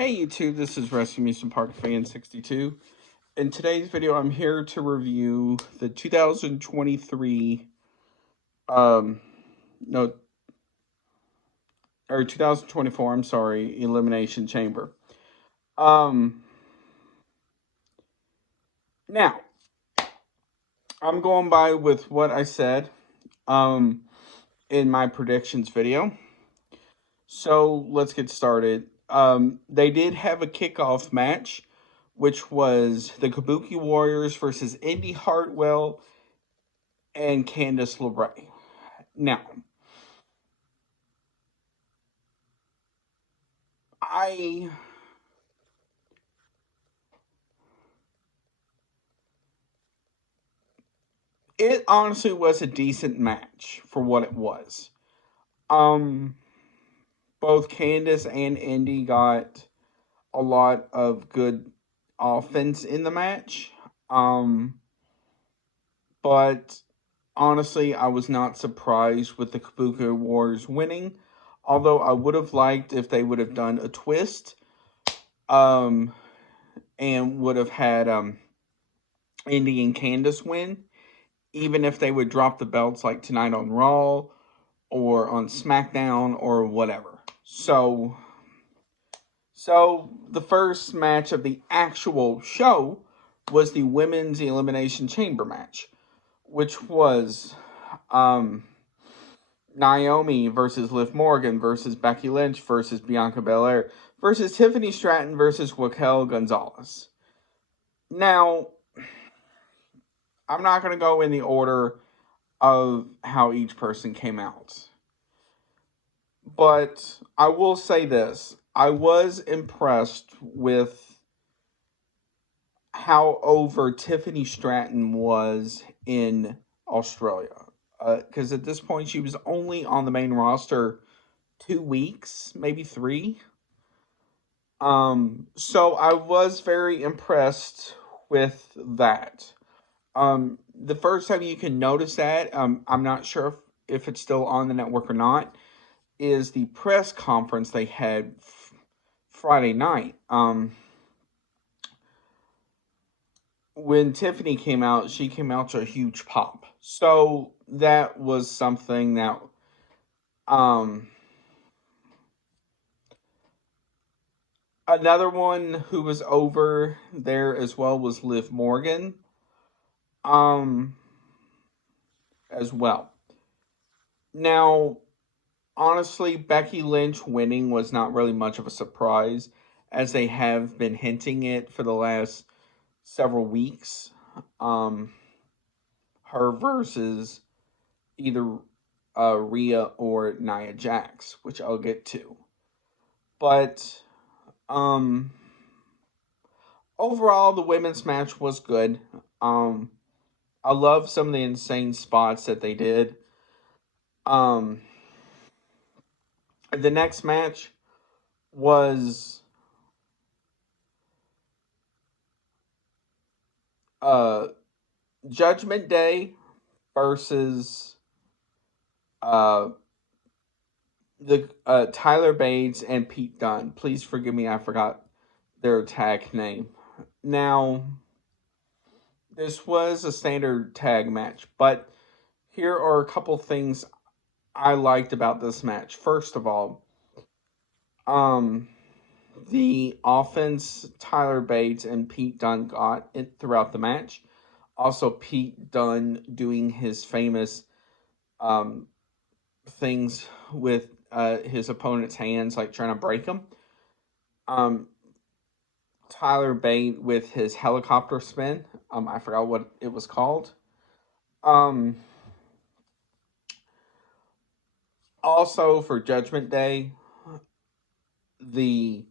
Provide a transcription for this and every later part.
Hey YouTube, this is Rescue Me Some Park Fan 62. In today's video, I'm here to review the 2023, no, or 2024, I'm sorry, Elimination Chamber. Now, I'm going by with what I said, in my predictions video. So, let's get started. They did have a kickoff match, which was the Kabuki Warriors versus Indy Hartwell and Candice LeRae. Now, it honestly was a decent match for what it was. Um, both Candice and Indy got a lot of good offense in the match. But honestly, I was not surprised with the Kabuki Warriors winning. Although I would have liked if they would have done a twist, and would have had Indy and Candice win, even if they would drop the belts like tonight on Raw or on SmackDown or whatever. So the first match of the actual show was the Women's Elimination Chamber match, which was Naomi versus Liv Morgan versus Becky Lynch versus Bianca Belair versus Tiffany Stratton versus Raquel Gonzalez. Now, I'm not going to go in the order of how each person came out. But I will say this. I was impressed with how over Tiffany Stratton was in Australia. Because at this point, she was only on the main roster 2 weeks, maybe 3. So I was very impressed with that. The first time you can notice that, I'm not sure if it's still on the network or not, is the press conference they had Friday night. When Tiffany came out, she came out to a huge pop. So that was something that another one who was over there as well was Liv Morgan. As well. Now, honestly, Becky Lynch winning was not really much of a surprise, as they have been hinting it for the last several weeks. Her versus either Rhea or Nia Jax, which I'll get to. But overall, the women's match was good. I love some of the insane spots that they did. The next match was Judgment Day versus the Tyler Bates and Pete Dunne. Please forgive me, I forgot their tag name. Now, this was a standard tag match, but here are a couple things I liked about this match. First of all, the offense Tyler Bates and Pete Dunne got it throughout the match. Also, Pete Dunne doing his famous things with his opponent's hands, like trying to break them. Tyler Bate with his helicopter spin. I forgot what it was called. Also for Judgment Day, the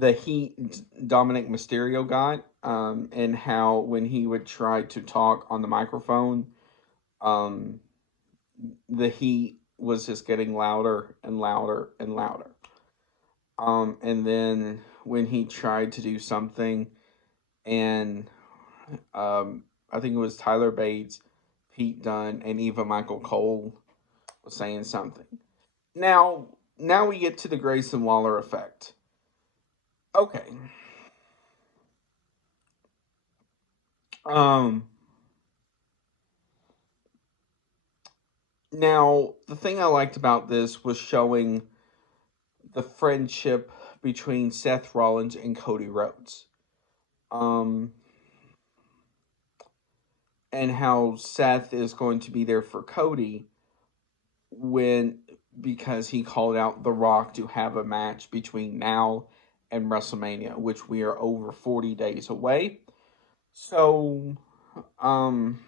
heat Dominic Mysterio got, and how when he would try to talk on the microphone, the heat was just getting louder and louder and louder. And then when he tried to do something, and I think it was Tyler Bates, Pete Dunne, and Eva Michael Cole was saying something. Now we get to the Grayson Waller effect. Okay. Um. Now the thing I liked about this was showing the friendship between Seth Rollins and Cody Rhodes. Um. And how Seth is going to be there for Cody when because he called out The Rock to have a match between now and WrestleMania, which we are over 40 days away. So, um,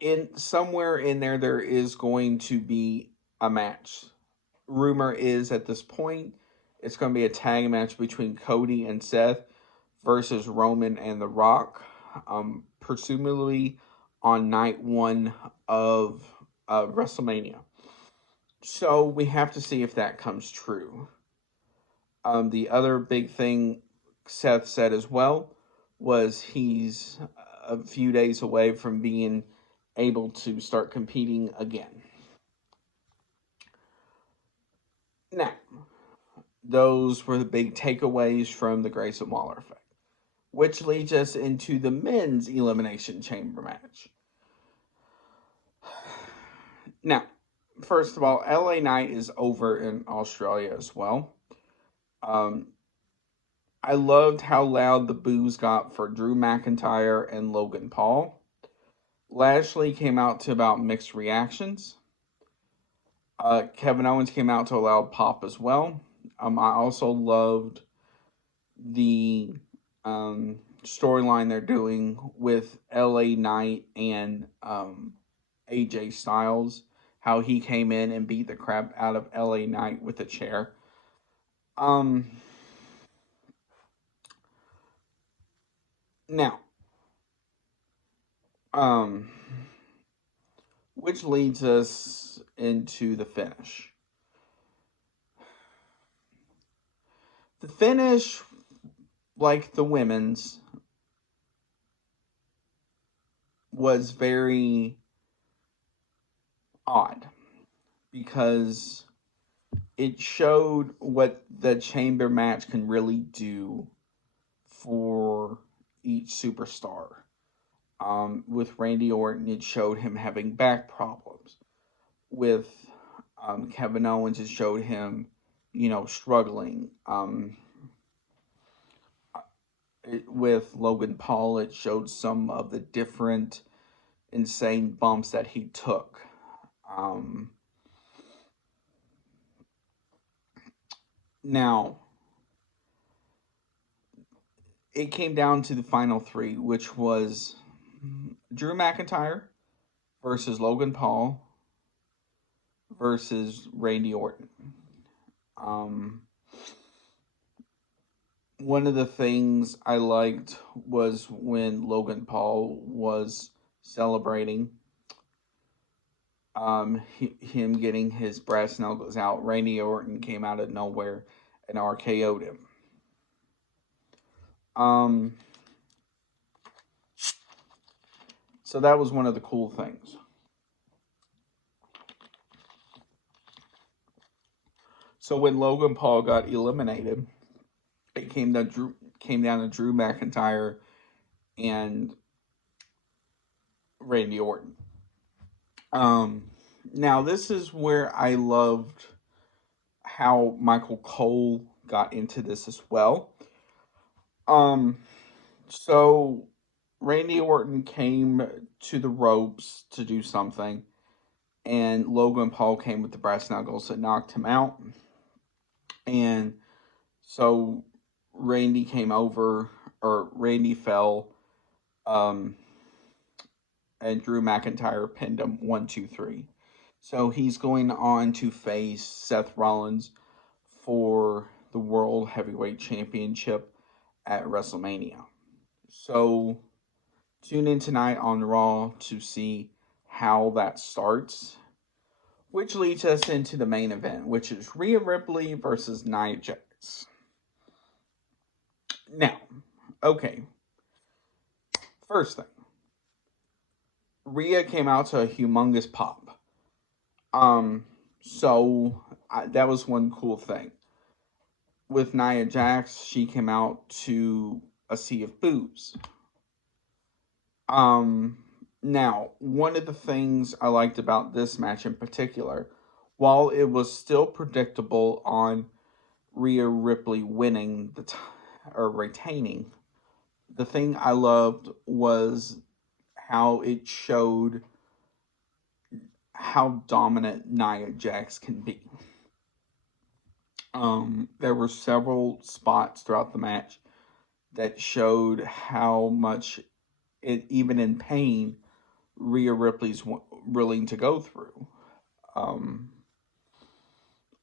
in somewhere in there is going to be a match. Rumor is at this point it's going to be a tag match between Cody and Seth versus Roman and The Rock, presumably on night one of WrestleMania. So we have to see if that comes true. The other big thing Seth said as well was he's a few days away from being able to start competing again. Now, those were the big takeaways from the Grayson Waller effect, which leads us into the men's Elimination Chamber match. Now, first of all, LA Knight is over in Australia as well. I loved how loud the boos got for Drew McIntyre and Logan Paul. Lashley came out to about mixed reactions. Kevin Owens came out to a loud pop as well. I also loved the storyline they're doing with LA Knight and AJ Styles, how he came in and beat the crap out of LA Knight with a chair. Now, which leads us into the finish. The finish, like the women's, was very odd because it showed what the chamber match can really do for each superstar. With Randy Orton, it showed him having back problems. With Kevin Owens, it showed him, struggling. With Logan Paul, it showed some of the different insane bumps that he took. Now, it came down to the final three, which was Drew McIntyre versus Logan Paul versus Randy Orton. One of the things I liked was when Logan Paul was celebrating him getting his brass knuckles out. Randy Orton came out of nowhere and RKO'd him. So that was one of the cool things. So when Logan Paul got eliminated, it came down to Drew McIntyre and Randy Orton. Now this is where I loved how Michael Cole got into this as well. So Randy Orton came to the ropes to do something, and Logan Paul came with the brass knuckles and knocked him out. And so Randy came over, or Randy fell, and Drew McIntyre pinned him 1, 2, 3. So he's going on to face Seth Rollins for the World Heavyweight Championship at WrestleMania. So tune in tonight on Raw to see how that starts, which leads us into the main event, which is Rhea Ripley versus Nia Jax. Now, okay. First thing, Rhea came out to a humongous pop. Um, that was one cool thing. With Nia Jax, she came out to a sea of boos. Um, Now, one of the things I liked about this match in particular, while it was still predictable on Rhea Ripley winning or retaining, the thing I loved was how it showed how dominant Nia Jax can be. There were several spots throughout the match that showed how much it, even in pain, Rhea Ripley's willing to go through. Um,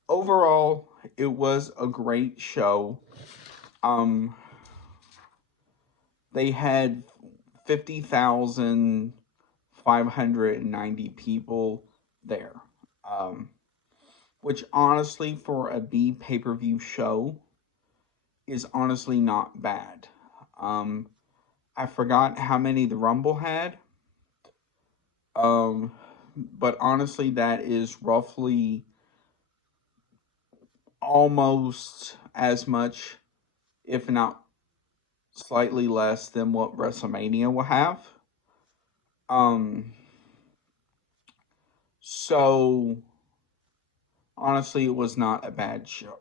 Overall, it was a great show. Um, they had 50,590 people there, um, which honestly, for a B pay-per-view show, is honestly not bad. Um, I forgot how many the Rumble had, um, but honestly, that is roughly almost as much, if not slightly less, than what WrestleMania will have. Um, so honestly, it was not a bad show.